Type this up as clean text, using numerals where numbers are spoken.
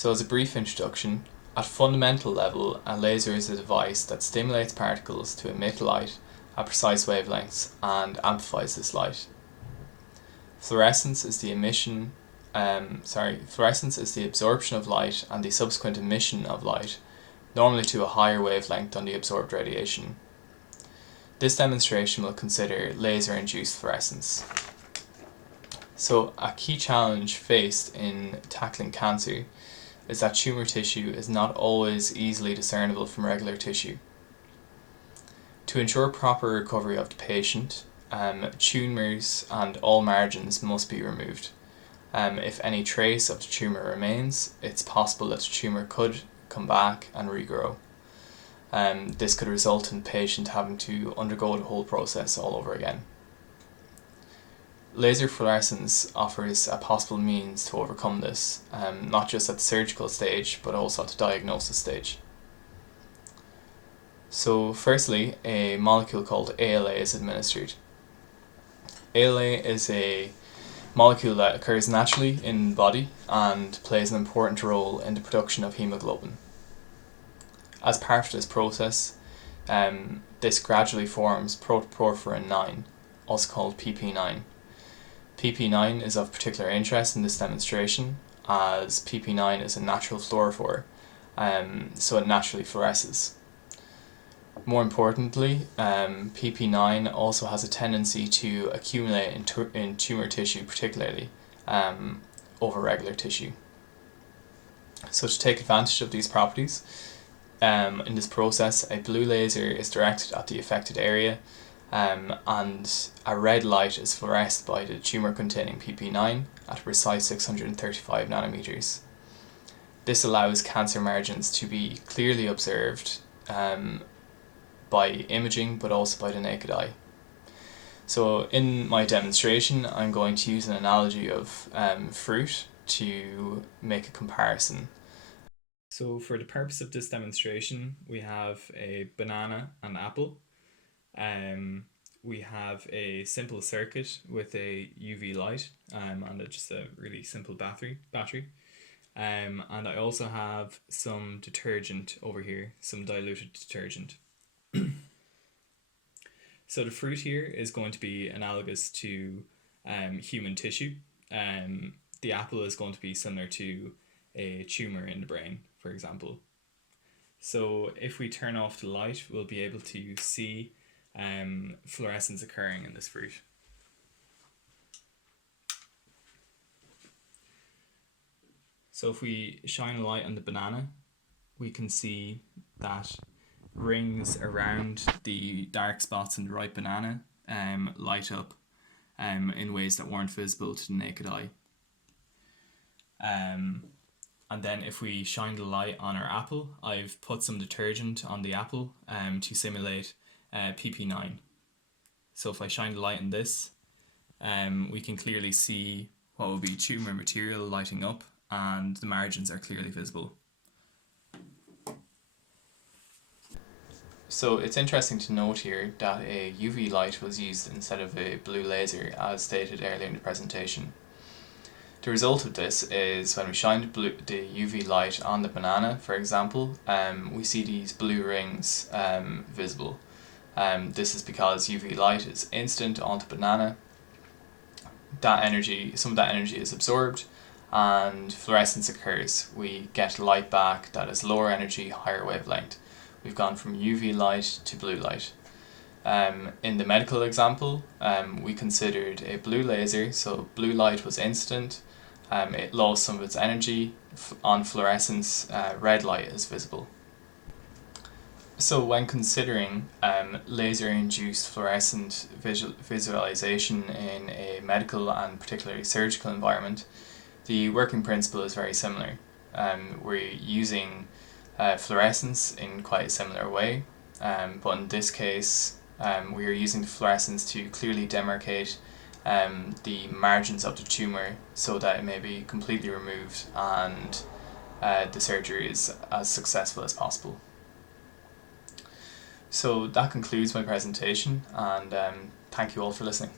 So as a brief introduction, at fundamental level, a laser is a device that stimulates particles to emit light at precise wavelengths and amplifies this light. Fluorescence is the fluorescence is the absorption of light and the subsequent emission of light, normally to a higher wavelength than the absorbed radiation. This demonstration will consider laser-induced fluorescence. So a key challenge faced in tackling cancer is that tumour tissue is not always easily discernible from regular tissue. To ensure proper recovery of the patient, tumours and all margins must be removed. If any trace of the tumour remains, it's possible that the tumour could come back and regrow. This could result in the patient having to undergo the whole process all over again. Laser fluorescence offers a possible means to overcome this, not just at the surgical stage, but also at the diagnosis stage. So firstly, a molecule called ALA is administered. ALA is a molecule that occurs naturally in the body and plays an important role in the production of hemoglobin. As part of this process, this gradually forms protoporphyrin 9, also called PP9. PP9 is of particular interest in this demonstration as PP9 is a natural fluorophore, so it naturally fluoresces. More importantly, PP9 also has a tendency to accumulate in tumour tissue, particularly over regular tissue. So to take advantage of these properties, in this process a blue laser is directed at the affected area, and a red light is fluoresced by the tumour containing PP9 at a precise 635 nanometers. This allows cancer margins to be clearly observed by imaging, but also by the naked eye. So in my demonstration, I'm going to use an analogy of fruit to make a comparison. So for the purpose of this demonstration, we have a banana and apple. We have a simple circuit with a UV light and just a really simple battery. And I also have some detergent over here, some diluted detergent. So the fruit here is going to be analogous to human tissue. The apple is going to be similar to a tumour in the brain, for example. So if we turn off the light, we'll be able to see fluorescence occurring in this fruit. So if we shine a light on the banana, we can see that rings around the dark spots in the ripe banana light up in ways that weren't visible to the naked eye. And then if we shine the light on our apple, I've put some detergent on the apple to simulate PP9. So if I shine the light on this, we can clearly see what will be tumour material lighting up, and the margins are clearly visible. So it's interesting to note here that a UV light was used instead of a blue laser, as stated earlier in the presentation. The result of this is when we shine the UV light on the banana, for example, we see these blue rings visible. This is because UV light is instant onto banana. Some of that energy is absorbed and fluorescence occurs. We get light back that is lower energy, higher wavelength. We've gone from UV light to blue light. In the medical example, we considered a blue laser, so blue light was instant. It lost some of its energy. On fluorescence, red light is visible. So when considering laser-induced fluorescent visualization in a medical and particularly surgical environment, the working principle is very similar. We're using fluorescence in quite a similar way, but in this case we are using the fluorescence to clearly demarcate the margins of the tumour so that it may be completely removed and the surgery is as successful as possible. So that concludes my presentation, and thank you all for listening.